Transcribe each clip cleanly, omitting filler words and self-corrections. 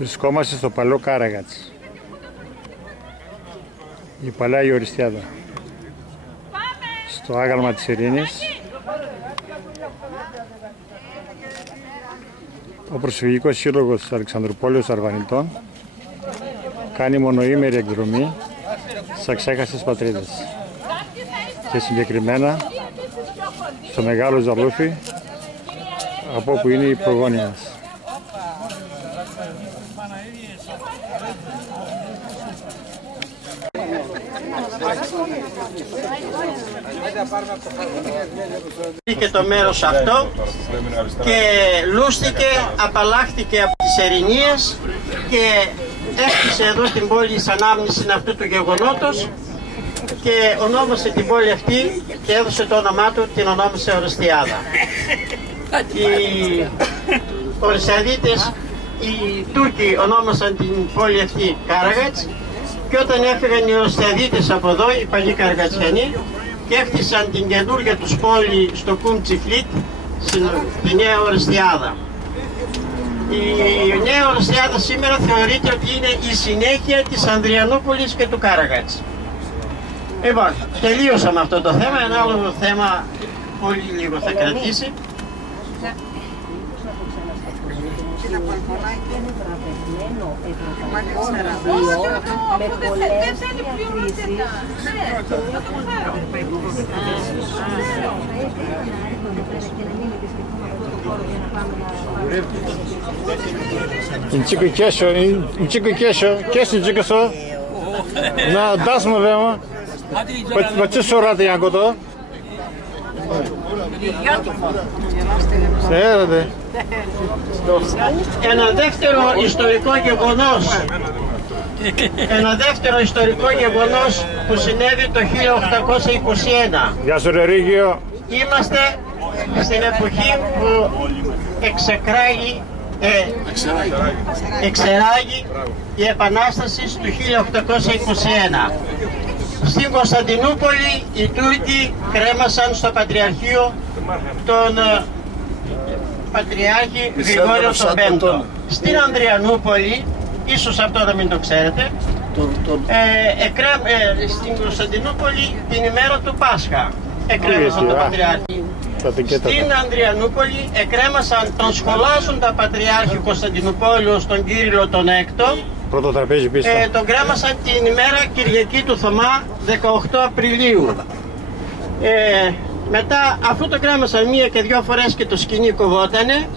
Βρισκόμαστε στο παλαιό Κάραγατς, η παλιά Γεωριστιάδα, στο άγαλμα της Ειρήνης. Ο Προσφυγικός Σύλλογος της Αλεξανδρουπόλεως Αρβανιτών κάνει μονοήμερη εκδρομή στις αξέχαστες πατρίδες και συγκεκριμένα στο Μεγάλο Ζαλούφι, από όπου είναι οι προγόνοι μας. Και το μέρος αυτό και λούστηκε, απαλλάχθηκε από τις ερηνίες και έκτισε εδώ την πόλη εις ανάμνηση αυτού του γεγονότος και ονόμασε την πόλη αυτή και έδωσε το όνομά του, την ονόμασε Ορεστιάδα. Οι Ορεστιαδίτες, οι Τούρκοι ονόμασαν την πόλη αυτή Κάραγατς και όταν έφυγαν οι Ορεστιαδίτες από εδώ, οι παλιοί Καραγατσιανοί, και έφτιασαν την καινούργια τους πόλη στο Κουμτσιφλίτ, τη Νέα Ορεστιάδα. Η Νέα Ορεστιάδα σήμερα θεωρείται ότι είναι η συνέχεια της Ανδριανούπολης και του Κάραγατς. Λοιπόν, τελείωσα με αυτό το θέμα, ένα άλλο θέμα πολύ λίγο θα κρατήσει. Να δάσουμε βέβαια. Βατσί σωράτε για κοτό. Ένα δεύτερο ιστορικό γεγονός που συνέβη το 1821. Γεια σου ρε Ρίγιο. Είμαστε στην εποχή που εξεράγει η Επανάσταση του 1821. Στην Κωνσταντινούπολη οι Τούρκοι κρέμασαν στο Πατριαρχείο τον Πατριάρχη Γρηγόριο τον Πέμπτο. Στην Ανδριανούπολη, ίσως αυτό να μην το ξέρετε, στην Κωνσταντινούπολη την ημέρα του Πάσχα εκρέμασαν τον Πατριάρχη. Στην Ανδριανούπολη εκρέμασαν τον σχολάζοντα Πατριάρχη Κωνσταντινούπολεως τον Κύριλλο τον Έκτο. Πρώτο τραπέζι πίσω. Τον κρέμασαν την ημέρα Κυριακή του Θωμά, 18 Απριλίου. Μετά, αφού το κρέμασαν μία και δυο φορές και το σκηνή κοβότανε,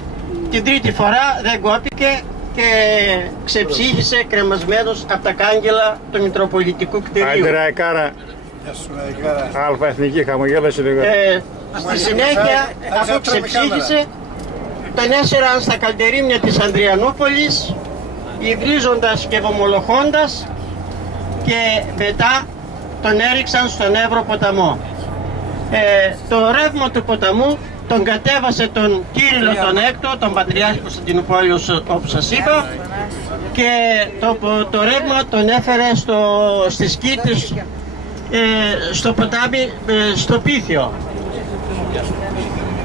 την τρίτη φορά δεν κόπηκε και ξεψύχησε κρεμασμένος από τα κάγκελα του Μητροπολιτικού κτηρίου. Άντε ρε Κάρα. Αλφα εθνική, χαμογέλασε λίγο. Στη συνέχεια, αφού ξεψύχησε, τον έσαιραν στα καλτερίμια της Ανδριανούπολης, υβρίζοντας και βομολοχώντας, και μετά τον έριξαν στον Εύρο ποταμό. Το ρεύμα του ποταμού τον κατέβασε τον Κύριλλο τον Έκτο, τον Πατριάρχη Κωνσταντινούπολεως όπως σας είπα, και το ρεύμα τον έφερε στις Κίτες, στο ποτάμι, στο Πίθιο.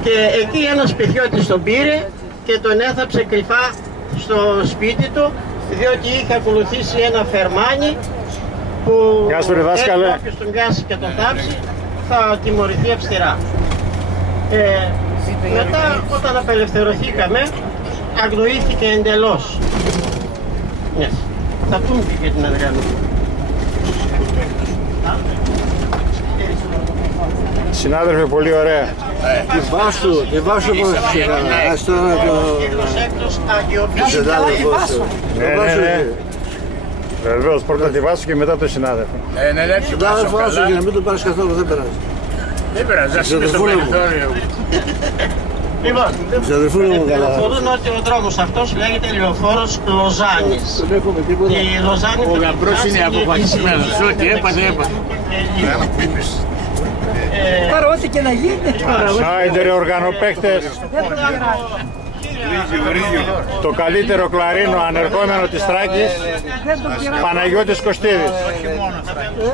Και εκεί ένας πυθιώτης τον πήρε και τον έθαψε κρυφά στο σπίτι του, διότι είχε ακολουθήσει ένα φερμάνι που όποιος τον πιάσει και τον θάψει θα τιμωρηθεί αυστηρά. Μετά, όταν απελευθερωθήκαμε, αγνοήθηκε εντελώς. Yes. Θα πούμε και για την Ανδριανούπολη. Συνάδελφε, πολύ ωραία. Τη Βάσου πώς ξεκινάμε. Ας τώρα Βεβαίως, πρώτα τη Βάσου και μετά το συνάδελφο. Συνάδελφο Βάσου, για να μην το πάρεις καθόλου, δεν περάζει. Δεν περάζει, ας είμαι στο περιθώριο. Λοιπόν, καλά. θεωρούν ότι ο δρόμος αυτός λέγεται Λεωφόρος Λοζάνης. Η Λοζάνη Ο γαμπρός είναι αποφασισμένος, ό,τι έπαθε. Πάρω ό,τι και να γίνει. Άιντε ρε οργανοπαίχτες. Το καλύτερο κλαρίνο ανερχόμενο της Θράκης, Παναγιώτης Κωστίδης.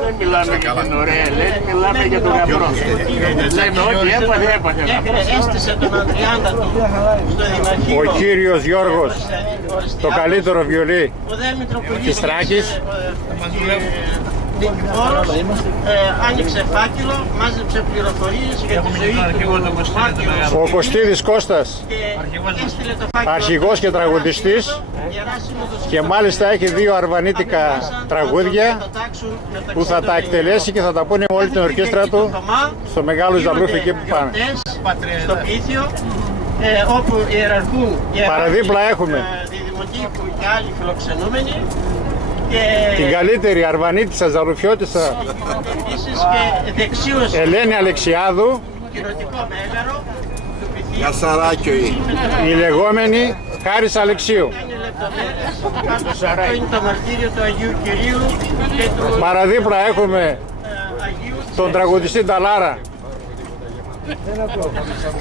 Δεν μιλάμε για την ωραία Ελένη, μιλάμε για τον γαμπρό. Λέμε ό,τι έπαθε. Έστησε τον Ανδριάντα του στο Δημαρχείο. Ο κύριος Γιώργος, το καλύτερο βιολί της Θράκης. Δικηγόρος, άνοιξε φάκελο, μάζεψε πληροφορίες για τη ζωή του. Ο Κωστίδης Κώστας, αρχηγός και τραγουδιστής, και μάλιστα έχει 2 αρβανίτικα τραγούδια που θα τα εκτελέσει και θα τα πούνε όλη την ορκέστρα του στο μεγάλο Ζαλούφι εκεί που πάνε. Στο Πίθιο, όπου ιεραρχούν παραδίπλα έχουμε διδημοτήπου και άλλοι φιλοξενούμενοι. την καλύτερη αρβανίτισσα Ζαλουφιώτισσα Ελένη Αλεξιάδου, η λεγόμενη Χάρης Αλεξίου. Παραδίπλα έχουμε τον τραγουδιστή Νταλάρα,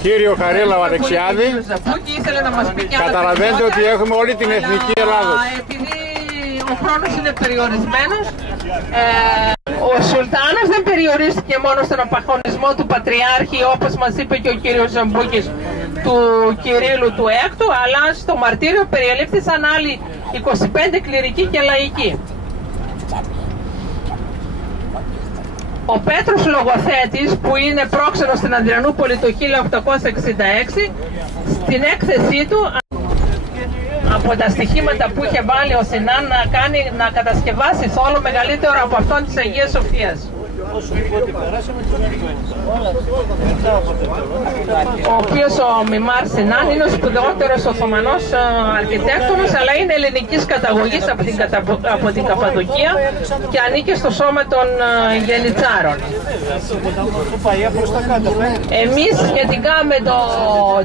κύριο Χαρίλα Αλεξιάδη. Καταλαβαίνετε ότι έχουμε όλη την εθνική Ελλάδος. Ο χρόνος είναι περιορισμένος. Ο Σουλτάνος δεν περιορίστηκε μόνο στον απαχωνισμό του Πατριάρχη, όπως μας είπε και ο κύριος Ζαμπούκης, του Κυρίλλου του Έκτου, αλλά στο μαρτύριο περιελήφθησαν άλλοι 25 κληρικοί και λαϊκοί. Ο Πέτρος Λογοθέτης, που είναι πρόξενος στην Ανδριανούπολη το 1866, στην έκθεσή του από τα στοιχήματα που είχε βάλει ο Σινάν να κατασκευάσει θόλο μεγαλύτερο από αυτόν της Αγίας Σοφίας. Ο οποίος ο Μιμάρ Σινάν είναι ο σπουδαιότερος Οθωμανός αρχιτέκτονας, αλλά είναι ελληνικής καταγωγής από την Καπαδοκία και ανήκε στο σώμα των γενιτσάρων. Εμείς σχετικά με το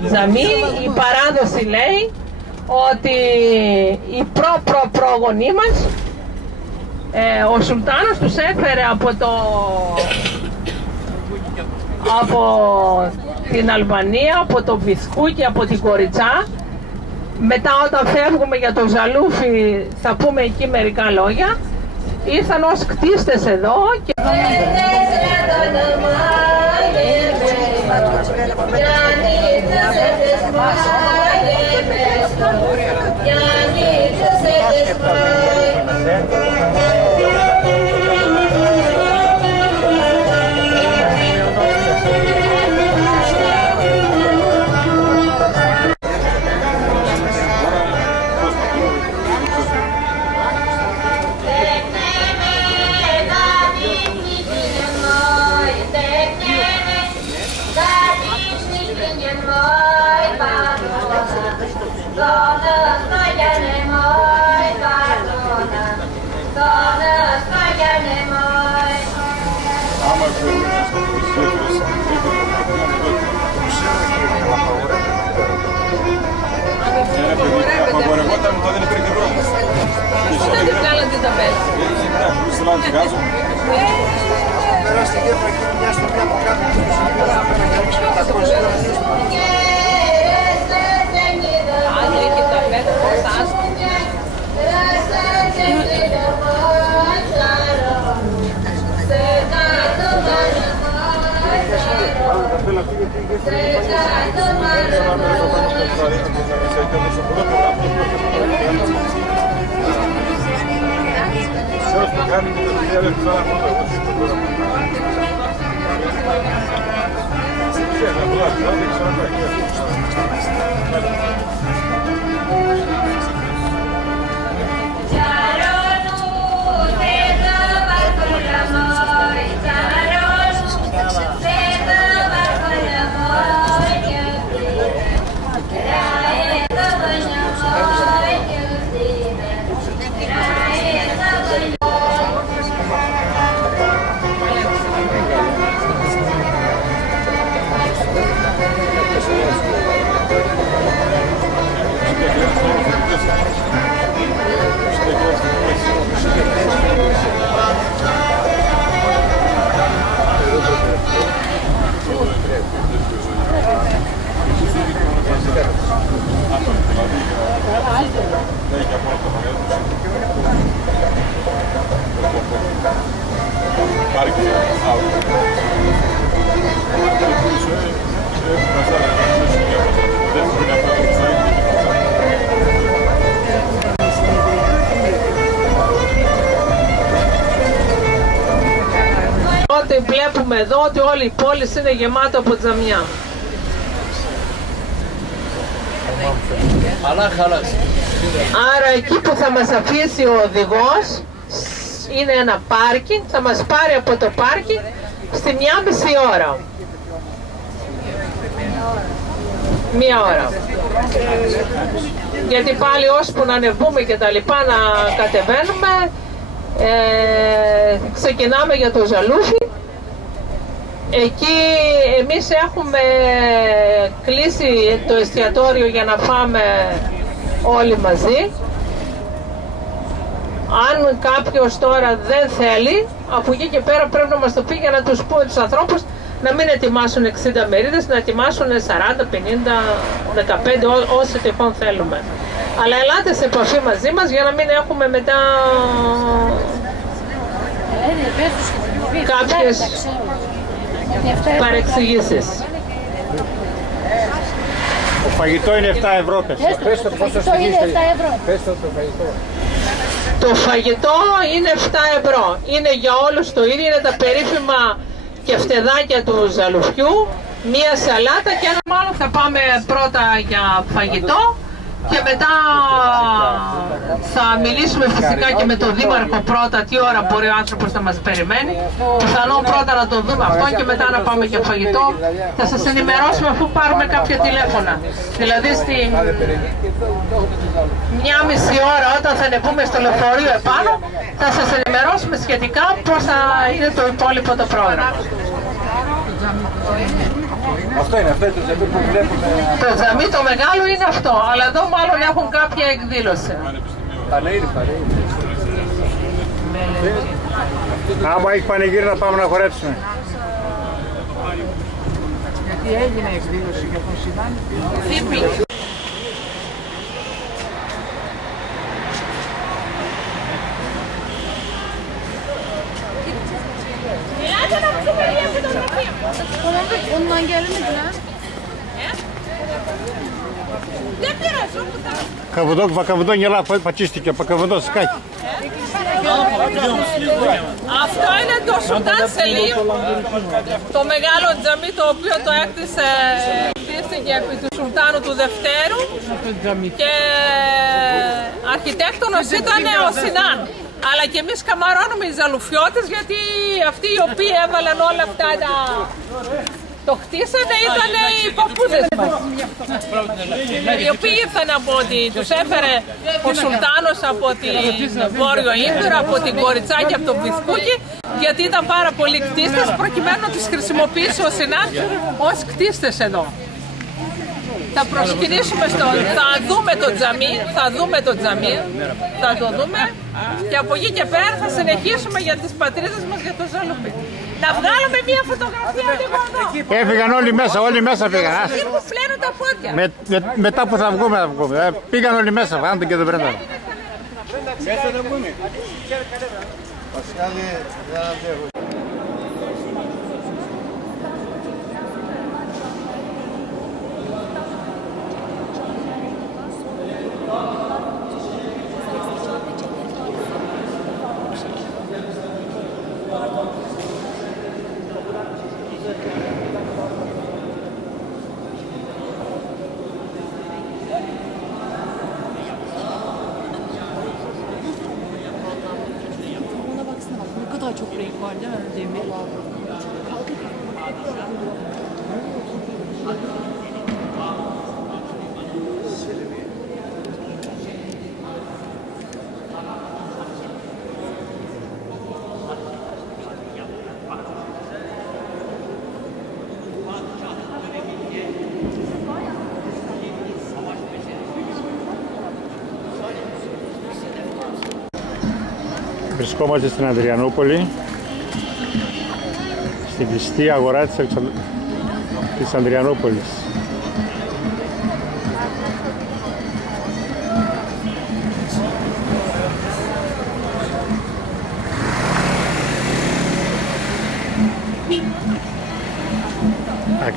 τζαμί, η παράδοση λέει ότι οι προγονείς μας, ο Σουλτάνος τους έφερε από την Αλβανία, από το Βισκούκι, από την Κοριτσά. Μετά όταν φεύγουμε για το Ζαλούφι θα πούμε εκεί μερικά λόγια. Ήρθαν ως κτίστες εδώ και... Απαγορευόταν όταν δεν υπήρχε δρόμος. Δεν τη βγάλαν την ταμπέλα. Δεν στελάνε τη γάζο. Περάσει τη γέφυρα και μια στροφιά από κάτω και στο σύνολο θα πέρα και ρίξει 500. Αν έχει ταμπέλα, πώς άσχο. Ότι βλέπουμε εδώ ότι όλη η πόλη είναι γεμάτη από τζαμιά. Άρα εκεί που θα μας αφήσει ο οδηγός είναι ένα πάρκινγκ, θα μας πάρει από το πάρκινγκ στη 1,5 ώρα. 1 ώρα. Γιατί πάλι ώσπου να ανεβούμε και τα λοιπά, να κατεβαίνουμε, ξεκινάμε για το Ζαλούφι. Εκεί εμείς έχουμε κλείσει το εστιατόριο για να φάμε όλοι μαζί. Αν κάποιος τώρα δεν θέλει, από εκεί και πέρα πρέπει να μας το πει για να τους πούμε τους ανθρώπους να μην ετοιμάσουν 60 μερίδες, να ετοιμάσουν 40, 50, 15, όσοι τυχόν θέλουμε. Αλλά ελάτε σε επαφή μαζί μας για να μην έχουμε μετά κάποιες παρεξηγήσεις. Το φαγητό είναι 7 ευρώ. Το φαγητό είναι 7 ευρώ. Είναι για όλους το ίδιο, είναι τα περίφημα κεφτεδάκια του Ζαλουφιού, μία σαλάτα και ένα μάλλον θα πάμε πρώτα για φαγητό και μετά θα μιλήσουμε φυσικά και με τον Δήμαρχο πρώτα τι ώρα μπορεί ο άνθρωπος να μας περιμένει. Πιθανόν πρώτα να το δούμε αυτό και μετά να πάμε για φαγητό. Θα σας ενημερώσουμε αφού πάρουμε κάποια τηλέφωνα. Δηλαδή στη 1,5 ώρα όταν θα ανεβούμε στο λεωφορείο επάνω θα σας ενημερώσουμε σχετικά πώς θα είναι το υπόλοιπο το πρόγραμμα. Αυτό είναι, αυτό είναι το τζαμί που βλέπουμε. Το τζαμί το μεγάλο είναι αυτό, αλλά εδώ μάλλον έχουν κάποια εκδήλωση. Άμα έχει πανηγύρι να πάμε να χορέψουμε. Γιατί έγινε εκδήλωση για το Σιμάνι. Ondan gelmediler. Καβουδόνια, πατσίστηκε, πακαβουδό σκάκι. Αυτό είναι το Σουλτάν Σελίμ, το μεγάλο τζαμί το οποίο το χτίστηκε επί του Σουλτάνου του Δευτέρου και αρχιτέκτονος ήταν ο Σινάν. Αλλά και εμείς καμαρώνουμε οι Ζαλουφιώτες γιατί αυτοί οι οποίοι έβαλαν όλα αυτά το χτίσανε ήταν οι παππούδες μας. Οι οποίοι ήρθαν από ότι τους έφερε ο Σουλτάνος από την Βόρειο Ήμπειρο, από την Κοριτσάκη, από τον Βυθκούκη, γιατί ήταν πάρα πολλοί κτίστες προκειμένου να τις χρησιμοποιήσει ο Σινάν ως κτίστες εδώ. Θα προσκυνήσουμε θα δούμε το τζαμί, θα το δούμε και από εκεί και πέρα θα συνεχίσουμε για τις πατρίδες μας για το Ζαλουφί. Να βγάλουμε μια φωτογραφία λίγο εδώ. Έφυγαν όλοι μέσα πήγαν. Εκεί που πλένουν τα πόδια. Μετά που θα βγούμε, πήγαν όλοι μέσα, βγάλουν και δεν πρέπει. Μέσα να μπουν. Πασχάλη, δεν αντέχω. Çok renk var değil mi? Demir. Βρισκόμαστε στην Ανδριανούπολη, στην κλειστή αγορά της Ανδριανούπολης.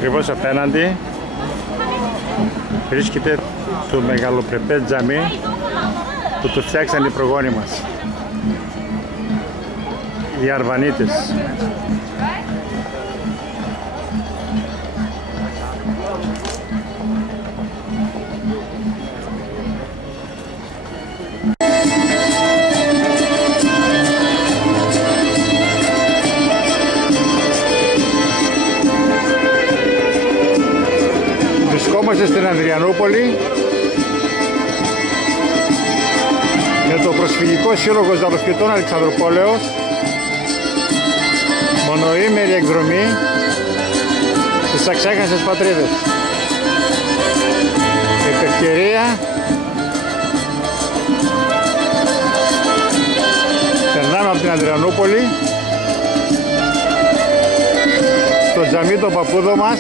Ακριβώς απέναντι βρίσκεται το μεγαλοπρεπές τζαμί που το φτιάξαν οι προγόνοι μας, οι Αρβανίτες. Βρισκόμαστε στην Ανδριανούπολη με το Προσφυγικό Σύλλογο Ζαλοφυτών Αλεξανδρουπόλεως, μονοήμερη εκδρομή στις αξέχαστες πατρίδες. Επ' ευκαιρία περνάμε από την Ανδριανούπολη στο τζαμί των παππούδων μας,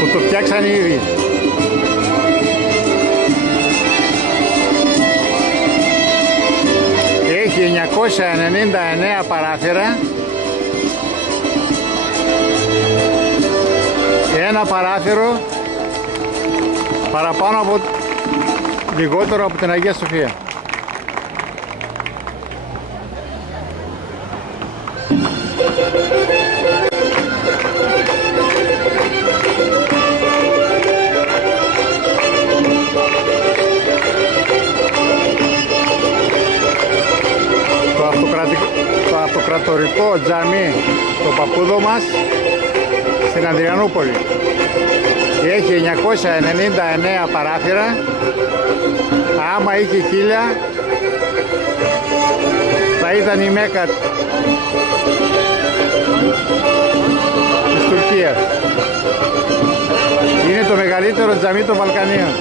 που το φτιάξαν ήδη. Έχει 999 παράθυρα, ένα παράθυρο παραπάνω από λιγότερο από την Αγία Σοφία. Το αυτοκρατορικό τζαμί το παππούδο μας στην Ανδριανούπολη έχει 999 παράθυρα. Άμα είχε 1000 θα ήταν η Μέκα της Τουρκίας. Είναι το μεγαλύτερο τζαμί των Βαλκανίων.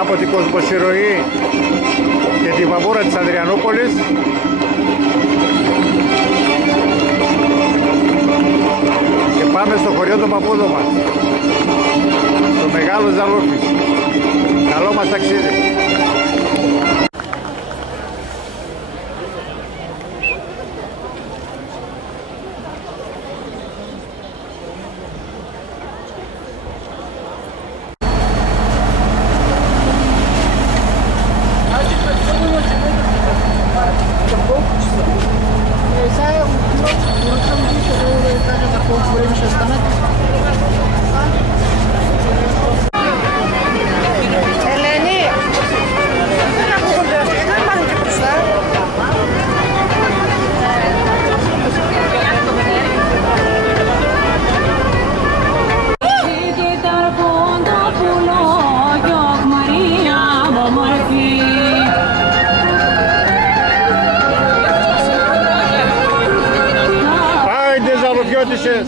Από την Κοσμοσυρωή και τη βαβούρα της Ανδριανούπολης και πάμε στο χωριό των παππούδων μας, στο Μεγάλο Ζαλούφι. Καλό μας ταξίδι! Ζαλουφιώτισσες!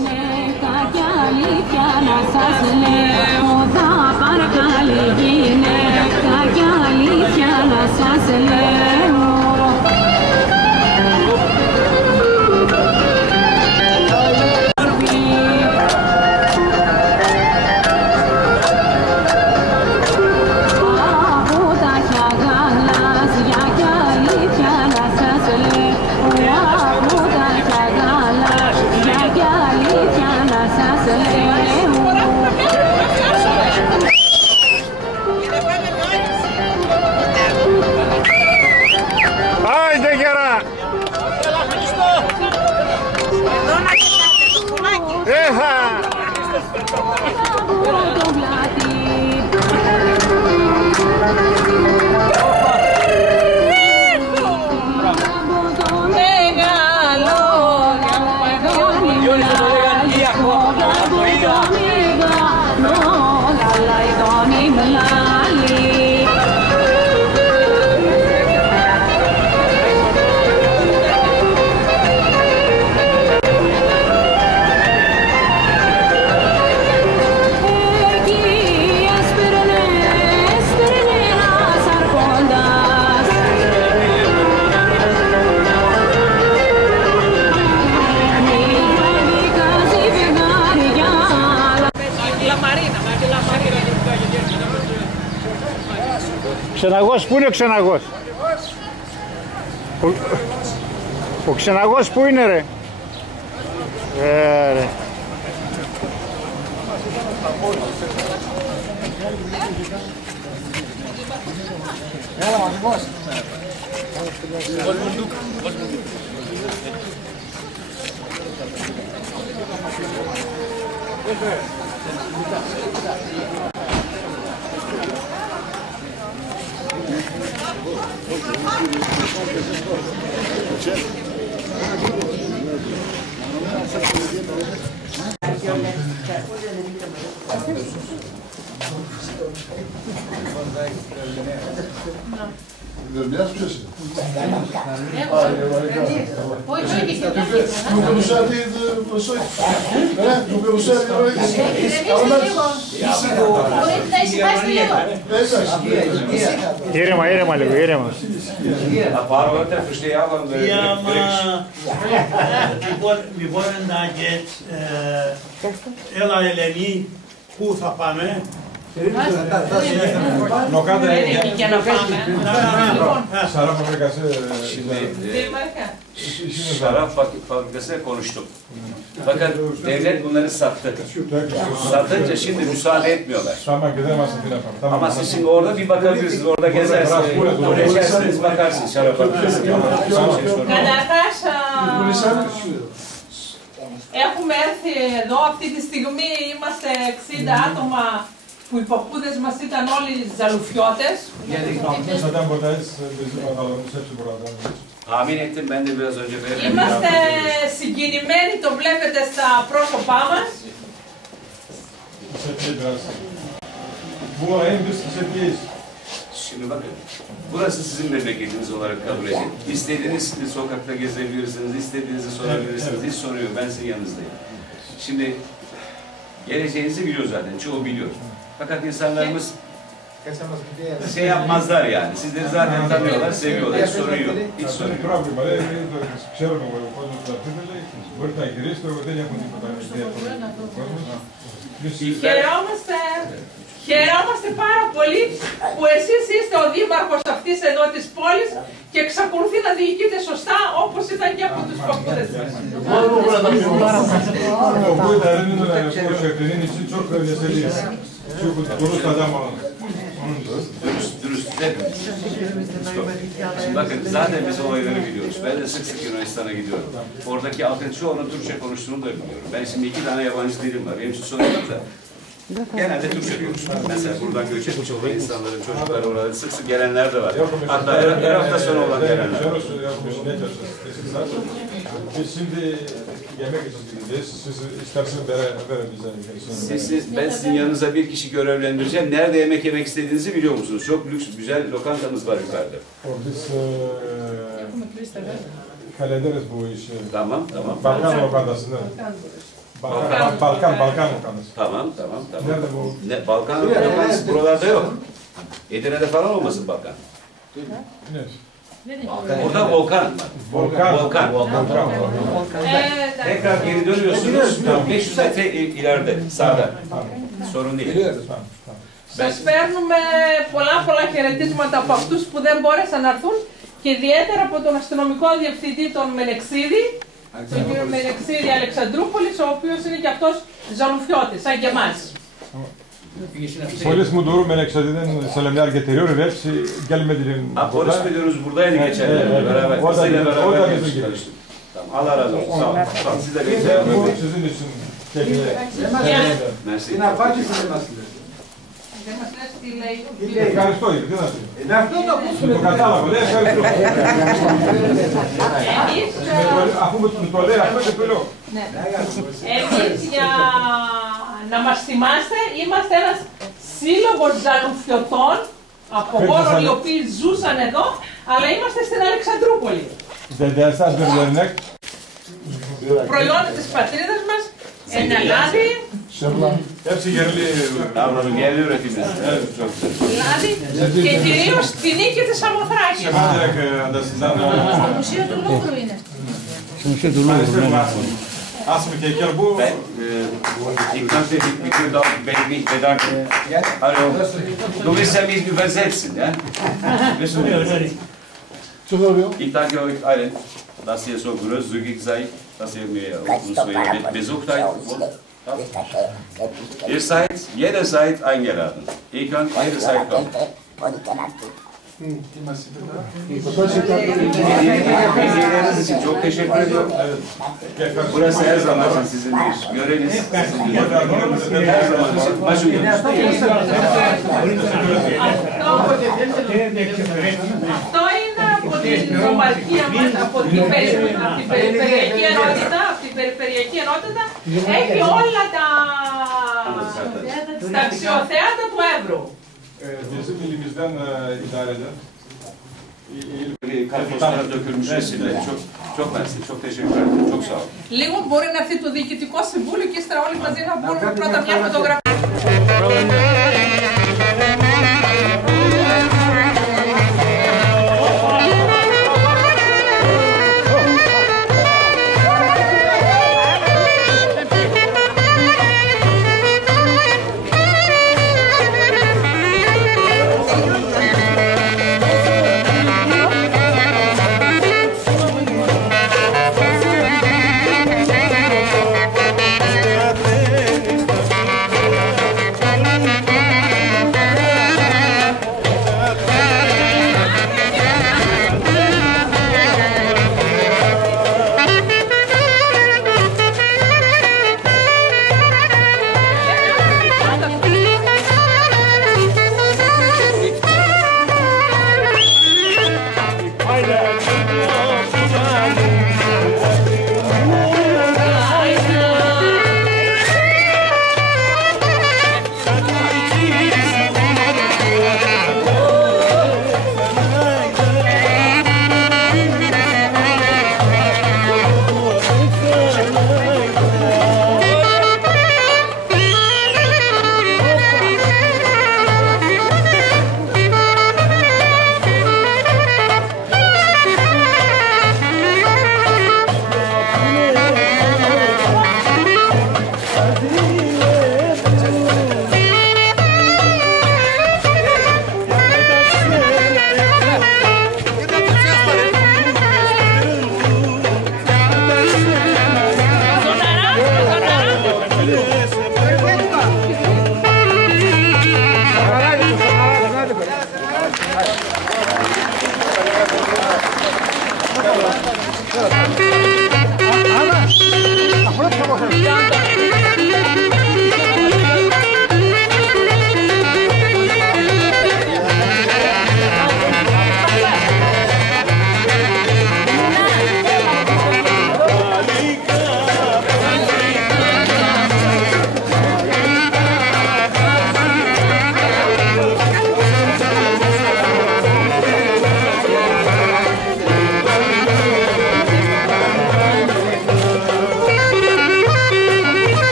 Ξεναγός, πού είναι ο Ξεναγός? Ο Ξεναγός πού είναι ρε? Ρε. Έλα μαζικός. Δερμιάς ποιος είναι? Ήρεμα λίγο, ήρεμα. Λοιπόν, εντάξει, έλα Ελένη, πού θα πάμε? Και να πάμε. Şarap fabrikası Şarap fabrikasıyla konuştum. Fakat devlet bunları sattı. Satınca şimdi müsaade etmiyorlar. Ama siz şimdi orada bir bakabilirsiniz. Orada gezersiniz, geçersiniz, bakarsınız şarap fabrikasına. Καταρχάς, έχουμε έρθει εδώ, αυτή τη στιγμή είμαστε 60 άτομα που οι παππούδες μας ήταν όλοι ζαλουφιώτες. Είμαστε συγκινημένοι, το βλέπετε στα πρόσωπά μας. Şimdi bakın, burası sizin memleketiniz olarak kabul edin. İstediğiniz sokakta gezebilirsiniz, istediğinizi sorabilirsiniz. Hiç sorun yok, ben sizin yanınızdayım. Şimdi geleceğinizi biliyor zaten, çoğu biliyor. Fakat insanlarımız şey yapmazlar yani. Sizleri zaten tanıyorlar, seviyorlar. Hiç sorun yok. Hiç sorun yok. Χαιρόμαστε πάρα πολύ που εσείς είστε ο δήμαρχος αυτής εδώ της πόλης και εξακολουθεί να διοικείτε σωστά όπως ήταν και από τους παππούδες μας. Şimdi bakın zaten biz olayları biliyoruz. Ben de sık sık Yunanistan'a gidiyorum. Oradaki halkın çoğunun Türkçe konuştuğunu da biliyorum. Ben şimdi 2 tane yabancı dilim var. Benim için sorun yok da. Genelde Türkçe konuşuyoruz. Mesela buradan göç etmiş olan insanların çocukları orada sık sık gelenler de var. Hatta her hafta sonu olan gelenler var. Biz şimdi yemek için gideceğiz. Siz isterseniz beraber bize. Ben sizin yanınıza bir kişi görevlendireceğim. Nerede yemek yemek istediğinizi biliyor musunuz? Çok lüks, güzel lokantamız var yukarıda. Biz hallederiz bu işi. Tamam. Balkan lokantasında. Balkan lokantası. Tamam. Nerede bu? Ne, Balkan lokantası buralarda yok. Edirne'de falan olmasın Balkan? Orada Volkan. Tekrar geri dönüyorsunuz. 500 metre ileride, sağda. Sorun değil. Σας παίρνουμε πολλά χαιρετίσματα από αυτούς που δεν μπόρεσαν να έρθουν και ιδιαίτερα από τον αστυνομικό διευθυντή τον Μενεξίδη, τον κύριο Μενεξίδη Αλεξανδρούπολης, ο οποίος είναι και αυτός ζαλουφιώτης, σαν και εμάς. Polis müdürü Menekşe'den selamlar getiriyor ve hepsi gelmediğin burada. Polis müdürümüz buradaydı geçen beraber. O da bizim gibi. Tamam, Allah razı olsun. Sağ olun. Tamam, siz de bekleyin. Bu sizin için çekilir. Mersi. Να πάτε στην Εμάσχηλε. Δεν μας λες τι λέει. Ευχαριστώ, γιατί δεν Είναι αυτό το ακούσουμε. το κατάλαβα, λέει ευχαριστώ. Αφού το λέει αυτό και το λέω. Εμείς για να μας θυμάστε, είμαστε ένας σύλλογος ζαλουφιωτών από χώρων οι οποίοι ζούσαν εδώ, αλλά είμαστε στην Αλεξανδρούπολη. Προϊόντα της πατρίδας μας, εναλάδι, λάδι και κυρίως τη νίκη της Σαμοθράκης. Στο Μουσείο του Λούβρου είναι. Άσμη και Κέρμπου. Ich möchte mich bedanken. Hallo, du willst ja mich übersetzen, ja? Ich danke euch allen, dass ihr so großzügig seid, dass ihr uns besucht habt. Ihr seid jederzeit eingeladen. Ihr könnt jederzeit kommen. İlgileriniz için çok teşekkür ediyorum. Burası her zaman sizin göreviniz. Her zaman başlıyoruz. Αυτό είναι από την ομαρχία μας, από την περιφερειακή ενότητα. Έχει όλα τα αξιοθέατα του Εύρου. Bizim ilimizden idareler. Karpuzlara dökülmüş resimler. Çok mersi, çok teşekkür ederim. Çok sağ olun. Λίγο μπορεί να έρθει το διοικητικό συμβούλιο και ύστερα όλοι μαζί να μπορούμε πρώτα μια φωτογραφία.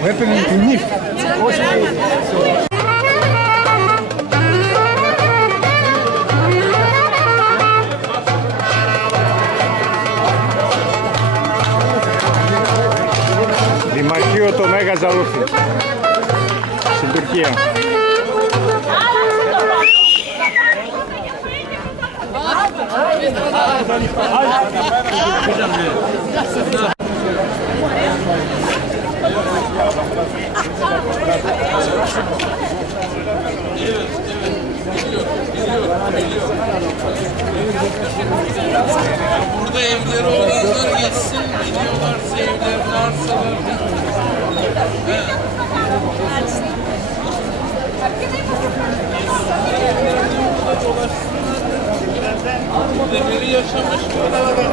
Μου έπαιρνε τη νύχτα. Δημαρχείο το Μέγα Ζαλούφι στην Τουρκία. Burada evleri olanlar geçsin, gidiyorlarsa evlerin arsalarını. Burada biri yaşamış burada.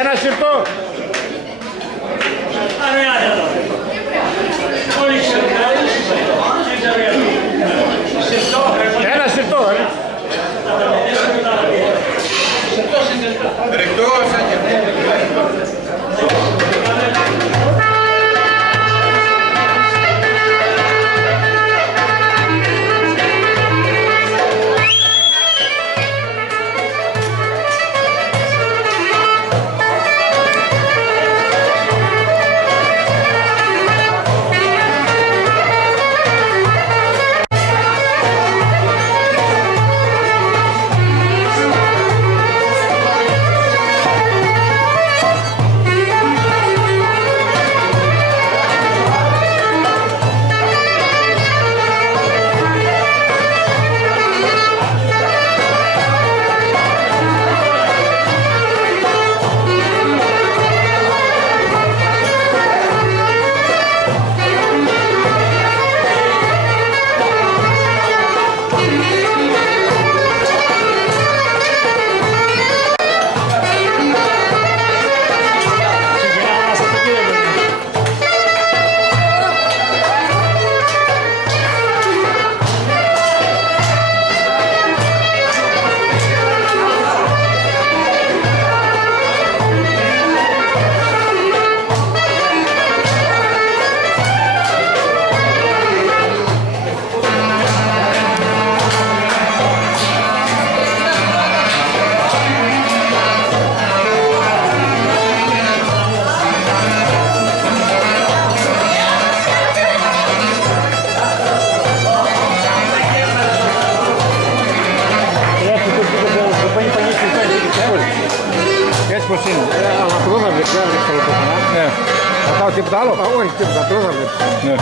Ένα συρτό. Ένα συρτό. Πώς είναι. Απλώς να βλέπεις, δεν βλέπεις πουθενά. Ναι. Θα κάνω τίποτα άλλο. Όχι, τίποτα, απλώς να βλέπεις. Ναι.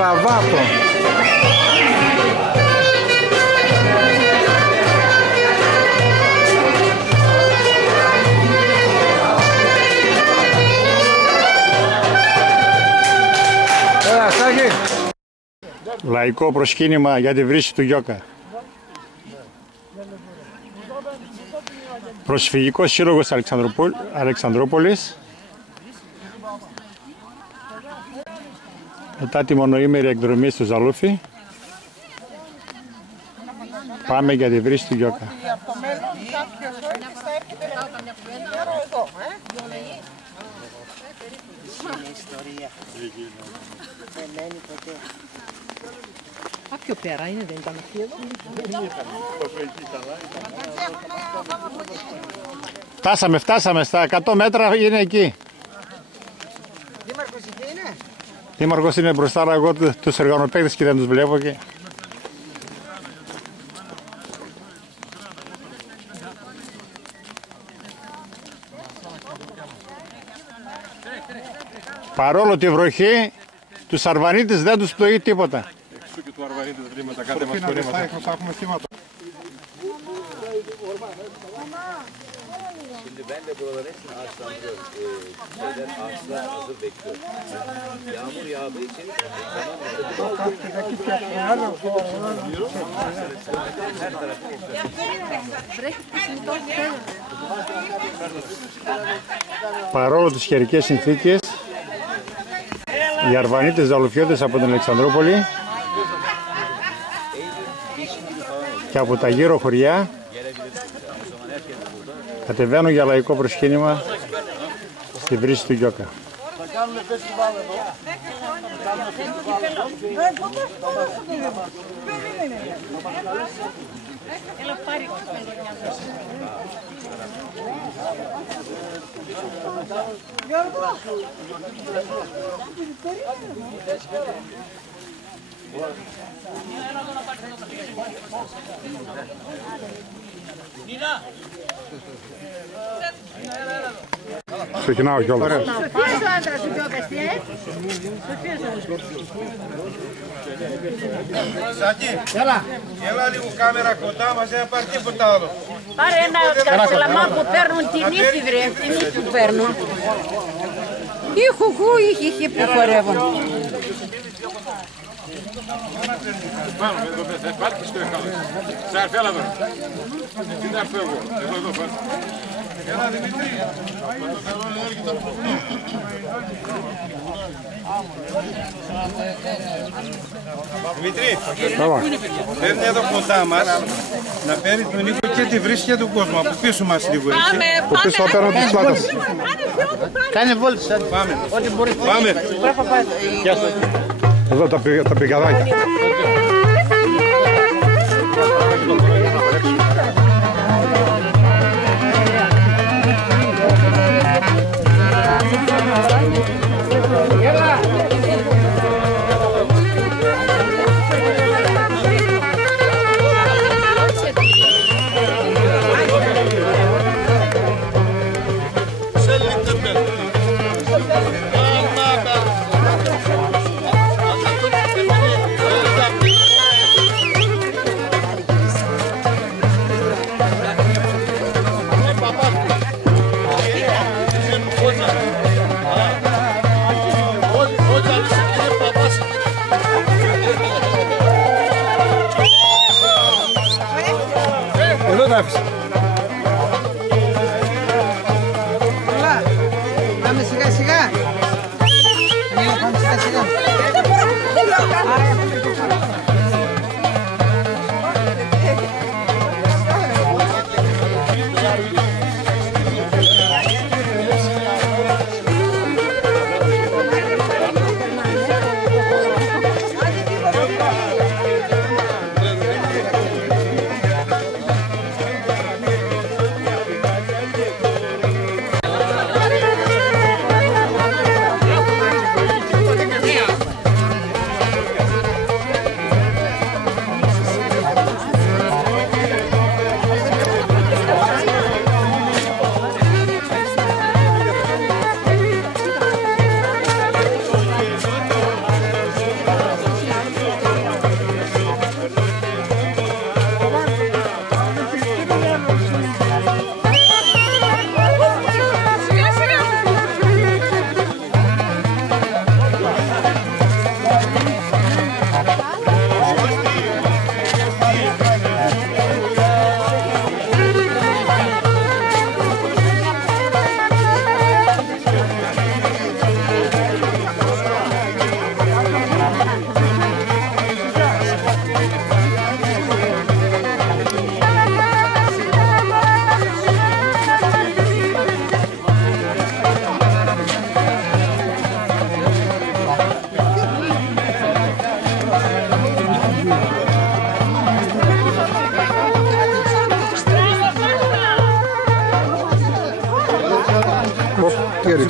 Στραβάτο. Λαϊκό προσκύνημα για τη βρύση του Γιώκα. Προσφυγικός σύλλογος Αλεξανδρούπολης. Μετά τη μονοήμερη εκδρομή στο Ζαλούφι, πάμε για τη βρύση του Γιώκα. Πιο πέρα είναι, δεν ήταν εκεί εδώ. Φτάσαμε στα 100 μέτρα, είναι εκεί. Δήμαρχος εκεί είναι. Δήμαρχος είναι μπροστά, αλλά εγώ τους εργανοπαίκτες και δεν τους βλέπω και... Παρόλο τη βροχή, τους Αρβανίτες δεν τους πλοεί τίποτα. Εξού και του Αρβανίτες βρήματα, κάντε μας κορήματα. Şimdi ben de buraların hepsini ağaçlandırıyorum. Ağaçlar hazır bekliyor. Yağmur yağdığı için Παρόλο τις καιρικές συνθήκες, οι Αρβανίτες ζαλουφιώτες από την Αλεξανδρούπολη και από τα γύρω χωριά κατεβαίνουν για λαϊκό προσκύνημα στη βρύση του Γιώκα. Ξεκινάω κιόλας. Σάκη, έλα λίγο κάμερα κοντά μας, δεν υπάρχει τίποτα άλλο. Πάρε ένα καρσελαμά που παίρνουν την ύφη, βρε, την ύφη που παίρνουν. Ή χουχού ή χιχί που χορεύουν. Πάνω, εδώ μέσα, υπάρχει στο εχάλο. Σε αρφή, έλα εδώ. Τι να έρθω εγώ, εδώ πάνω. Έλα Δημήτρη. Δημήτρη, παίρνει εδώ κοντά μας να παίρνει τον Νίκο και τη βρύση και τον κόσμο. Από πίσω μας λίγο έτσι. Από πίσω θα παίρνω τις πλάτες. Κάνε βόλτες. Πάμε. Ό,τι μπορείς. Πάμε. Γεια σας. Εδώ τα πηγαδάκια. Εδώ τα άφησα. Καλά. Πάμε σιγά σιγά. Πάμε σιγά σιγά.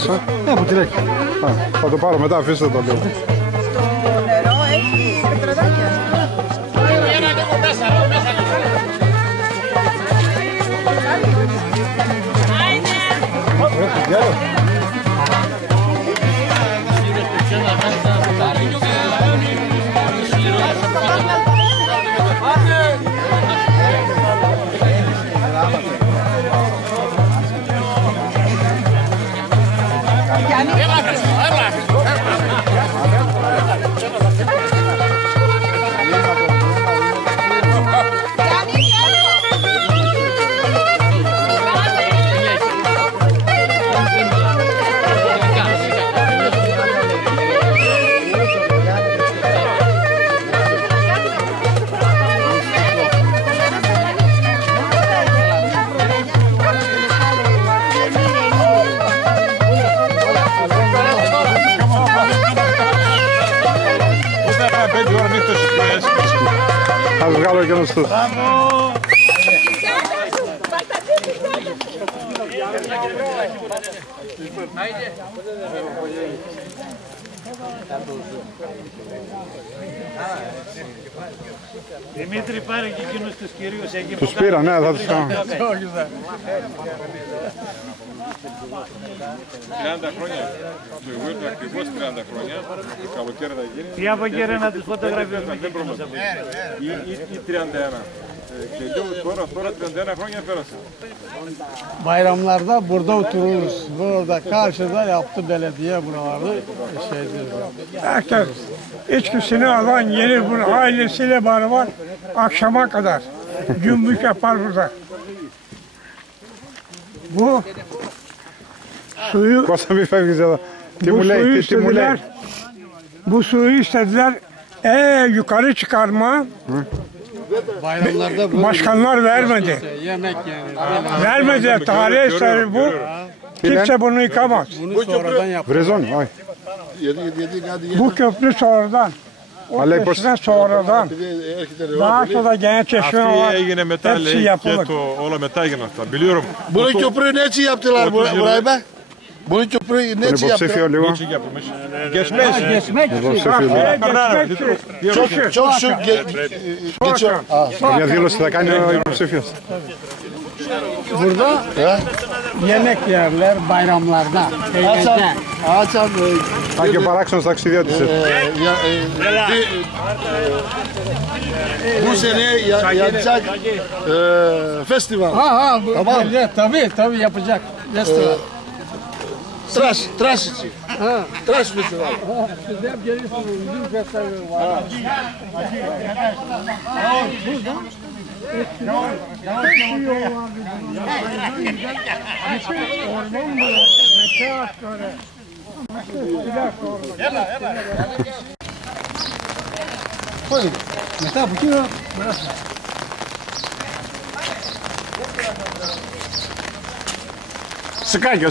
έξω. Από τη ρέκη. Θα το πάρω μετά, αφήστε το λίγο. Το νερό έχει πετραδάκια. Θα βγάλω και νοστούς. Δημήτρη, πάρε και εκείνους τους κυρίους εκεί. Τους πήρα, ναι, θα τους κάνω. 30 χρόνια, το Ιβούργο ακριβώς 30 χρόνια, το καλοκαίρι θα γίνει. Τι από καιρό να τους φωτογραφίσουμε. Δεν πρόβλημα. Ή 31. Και τώρα 31 χρόνια πέρασε. Bayramlarda burada otururuz. Burada karşıda yaptı belediye buralarda. Herkes içkisini alan gelir bunun ailesiyle beraber akşama kadar cümbüş yapar burada. Bu suyu istediler. Bu suyu istediler. Yukarı çıkarma. Başkanlar vermedi. Yemek yani. Vermedi. Tarih eseri bu. Kimse bunu yıkamaz. Bunu sonradan yaptı. Bu köprü sonradan. O köprüden sonradan. Daha sonra gene çeşme var. Hepsi yapılır. Όλα μετά έγιναν αυτά. Biliyorum. Bunu köprüyü ne için yaptılar burayı be? Bunu köprüyü ne için yaptılar? Geçmek. Çok şükür geçiyor. Μια δήλωση θα κάνει ο υποψήφιος. Burada yemek yerler bayramlarda. Θα και παράξενος ταξιδιώτης. Bu sene yapacak festival. Tamam. Tabii yapacak. Festival. Tıraş için. Tıraş festival. Siz hep gelirsiniz. Bizim festival var. Μετά από εκεί Σικάκιο,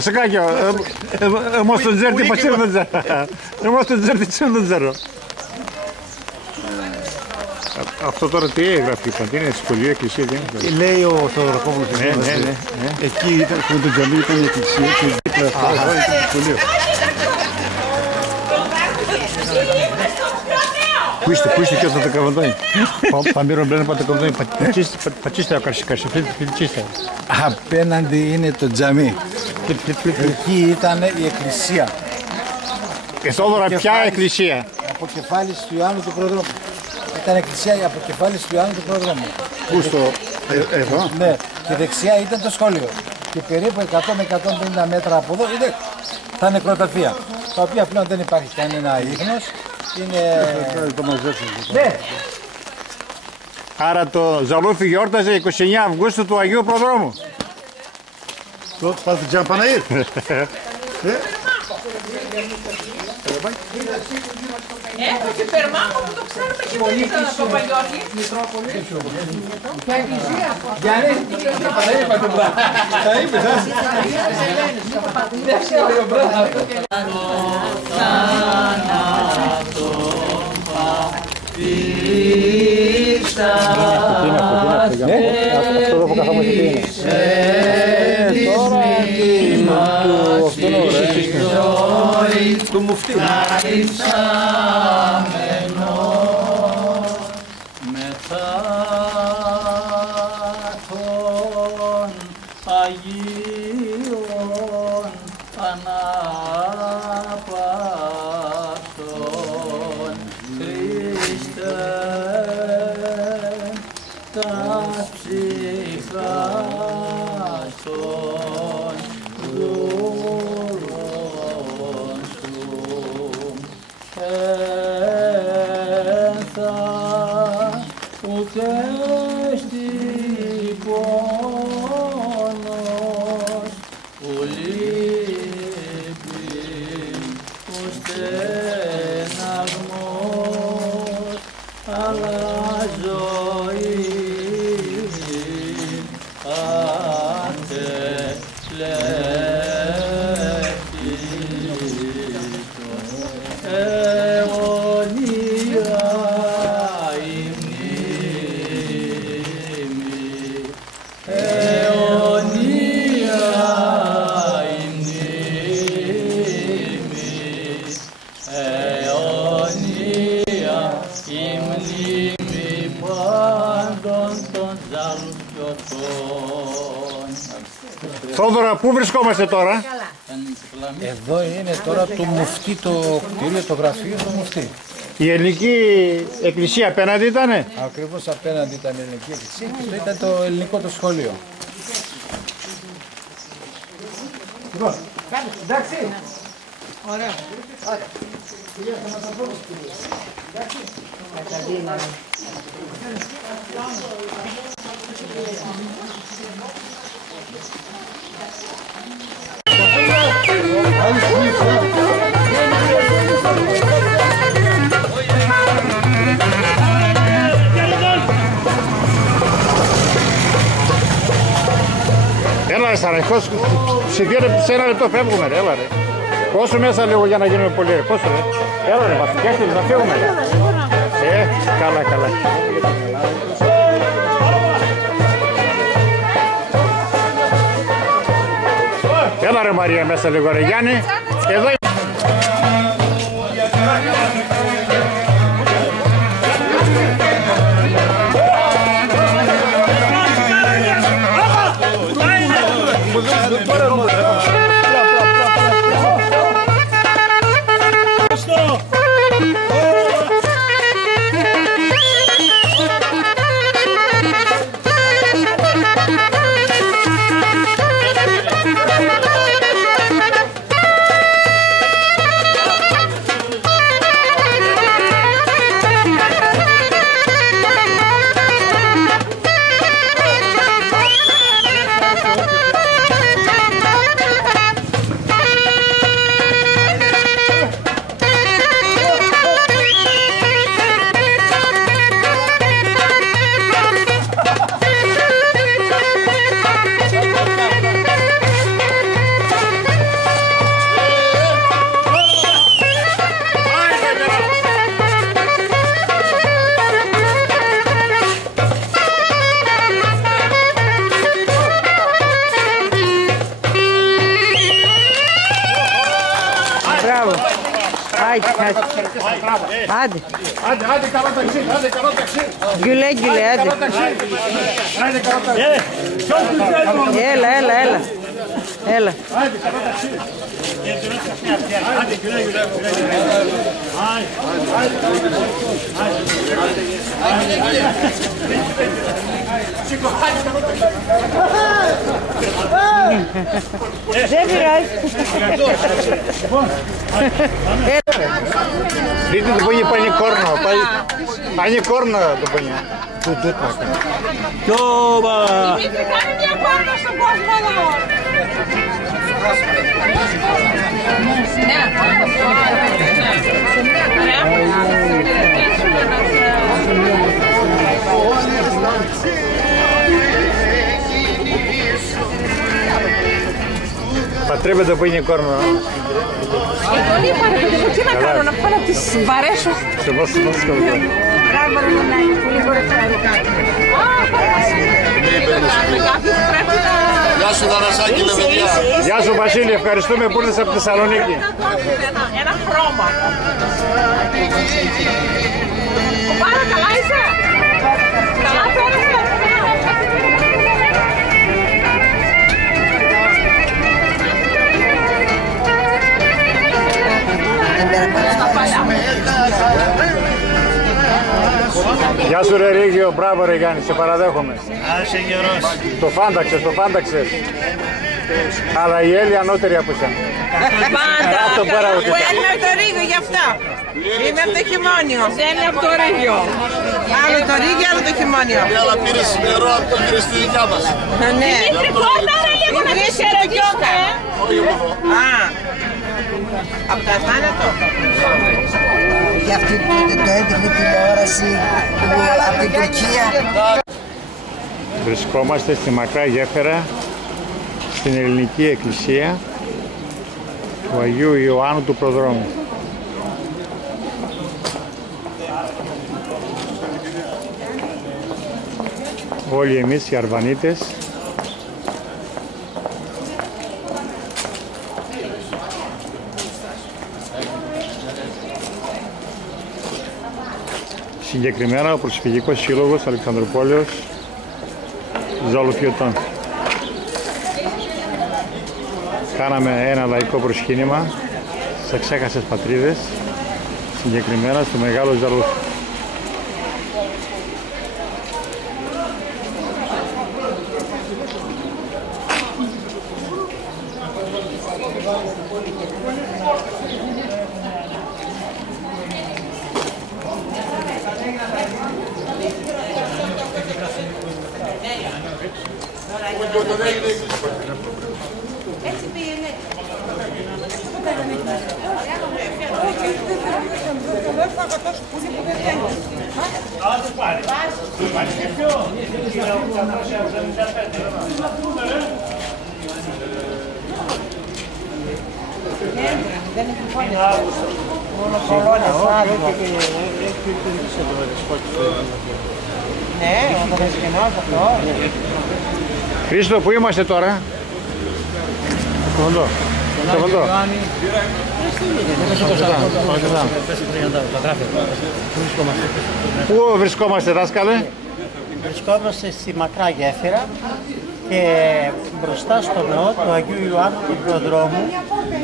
όμως τον Τζέρτη πασίρ δεν ξέρω. Όμως τον Τζέρτη τσίρ δεν ξέρω. Αυτό τώρα τι έγραφε, τι είναι, σχολείο, εκκλησία, τι είναι. Λέει ο Θοδωρακόπουλος. Ναι. Εκεί ήταν που το τζαμί ήταν η εκκλησία και δίπλα αυτό ήταν το σχολείο. Πού είστε και όταν το καβαντώνει. Παμύρω μπλένε πάτε καβαντώνει, πατσίστε ο καρσίστε. Απέναντι είναι το τζαμί. Εκεί ήταν η εκκλησία. Θόδωρα, ποια εκκλησία? Αποκεφάλιση του Ιωάννου του Προδρόμου. Ήταν εκκλησία η αποκεφάλιση του Ιωάννου του Προδρόμου. Πού στο, εδώ? Ναι, και δεξιά ήταν το σχολείο. Και περίπου 100 με 150 μέτρα από εδώ είναι τα νεκροταφεία. Τα οποία πλέον δεν υπάρχει κανένα ίχνος. Είναι... Ναι. Άρα το Ζαλούφι γιόρταζε 29 Αυγούστου του Αγίου Προδρόμου. Το πάτε Τζαμπαναήρ. Έχω και περμάχο που το ξέρουμε και πολύ καλά από Παπαγιώργη. Και εκκλησία. Γιάννη, Παναγία Πατουμπρά. Θα είπες, Δεν ξέρω, μπράβο. Αυτό εδώ που καθόμαστε τι είναι? μετά των Αγίων ανάπαυτων Χριστέ τα ψυχά των δούλων σου ένθα ούτε στην πόνος που λείπει ο στεναγμός αλλά ζωή Θόδωρα, πού βρισκόμαστε τώρα? Εδώ είναι τώρα το μουφτί, το κτίριο, το γραφείο του μουφτί. Η ελληνική εκκλησία απέναντι ήτανε? Ακριβώς απέναντι ήταν η ελληνική εκκλησία και αυτό ήταν το ελληνικό το σχολείο. Λοιπόν, εντάξει. Ωραία. Έλα ρε Σαραχός, σε ένα λεπτό φεύγουμε ρε, έλα ρε. Πόσο μέσα λίγο για να γίνουμε πολύ ρε, πόσο ρε. Έλα ρε, βασικιάστε να φεύγουμε ρε. Καλά, καλά. Έλα ρε Μαρία μέσα λίγο ρε Γιάννη, εδώ είναι. Άντε. Άντε, καλό ταξί, άντε, καλό ταξί. Γκουλέ, γκουλέ, άντε. Άντε, καλό ταξί. Έλα. Έλα. Άντε, καλό ταξί. Άντε, γκουλέ, γκουλέ. Δεν πειράζει. Видите, это будет паникорно. Паникорно это будет. Тут так. Тёба! Δημήτρη, κάνε μια κόρνα στον κόσμο εδώ. Πατρέπε το παnikόρno. Τον είπανε, τι να κάνω, να πάω να τις βαρέσω. Σε πώς σκοπό. Μπράβο, ρε Μανάκη, πολύ ωραία. Α, παρακαλώ. Κάποιος πρέπει να... Γεια σου Δαρασάκη, Λεβεδιά. Γεια σου Βασίλη, ευχαριστούμε που ήρθες από τη Θεσσαλονίκη. Ένα χρώμα. Πάρα καλά είσαι. Καλά φέρεσαι. Γεια σου ρε Ρίγιο, μπράβο ρε Γιάννη, σε παραδέχομαι. Άσε γερός. Το φάνταξες. Αλλά η Έλλη ανώτερη από εσένα. Πάντα. Που έλειπε από το Ρίγιο γι' αυτό. Είμαι από το χειμώνιο. Έλειπε από το Ρίγιο. Άλλο το Ρίγιο, άλλο το χειμώνιο. Αλλά πήρε νερό από τον Χριστουγεννιά μας. Ναι. Η Χρήση Ρογιώκα. Α. Από το θάνατο. Για αυτή το έδειχνε τηλεόραση από την Τουρκία. Βρισκόμαστε στη μακρά γέφυρα στην ελληνική εκκλησία του Αγίου Ιωάννου του Προδρόμου. Όλοι εμείς οι Αρβανίτες συγκεκριμένα ο Προσφυγικός Σύλλογος Αλεξανδρουπόλεως Ζαλουφιωτών. Κάναμε ένα λαϊκό προσκύνημα σε ξέχασες πατρίδες, συγκεκριμένα στο Μεγάλο Ζαλούφι. Έτσι πήγαινε. Δεν είναι μόνο κολόνες άδεια. Ναι, ο Δρασκενός αυτό. Χρήστο, πού είμαστε τώρα? Στο Βολτό. Στο Βολτό. Πού βρισκόμαστε, δάσκαλε? Βρισκόμαστε στη μακρά γέφυρα και μπροστά στο ναό του Αγίου Ιωάννου του Προδρόμου,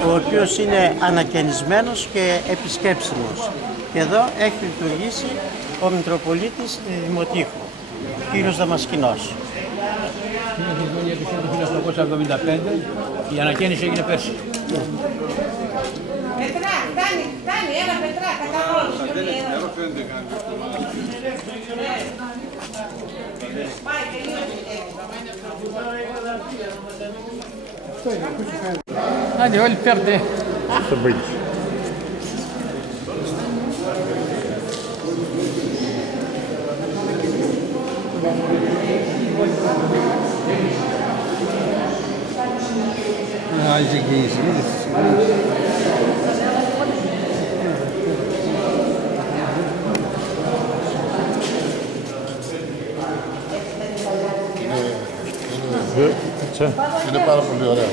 ο οποίος είναι ανακαινισμένος και επισκέψιμος. Και εδώ έχει λειτουργήσει ο Μητροπολίτης Δημοτήχου, ο κύριος Δαμασκηνός. Είναι το 1875, η ανακαίνιση έγινε πέρσι. Πετρά, φτάνει, ένα πετρά, κατά όλους. Πάει, τελείωσε. Άντε, όλοι πέρτε. Αυτό μπορεί. Ağacı giysin. Είναι πάρα πολύ ωραία.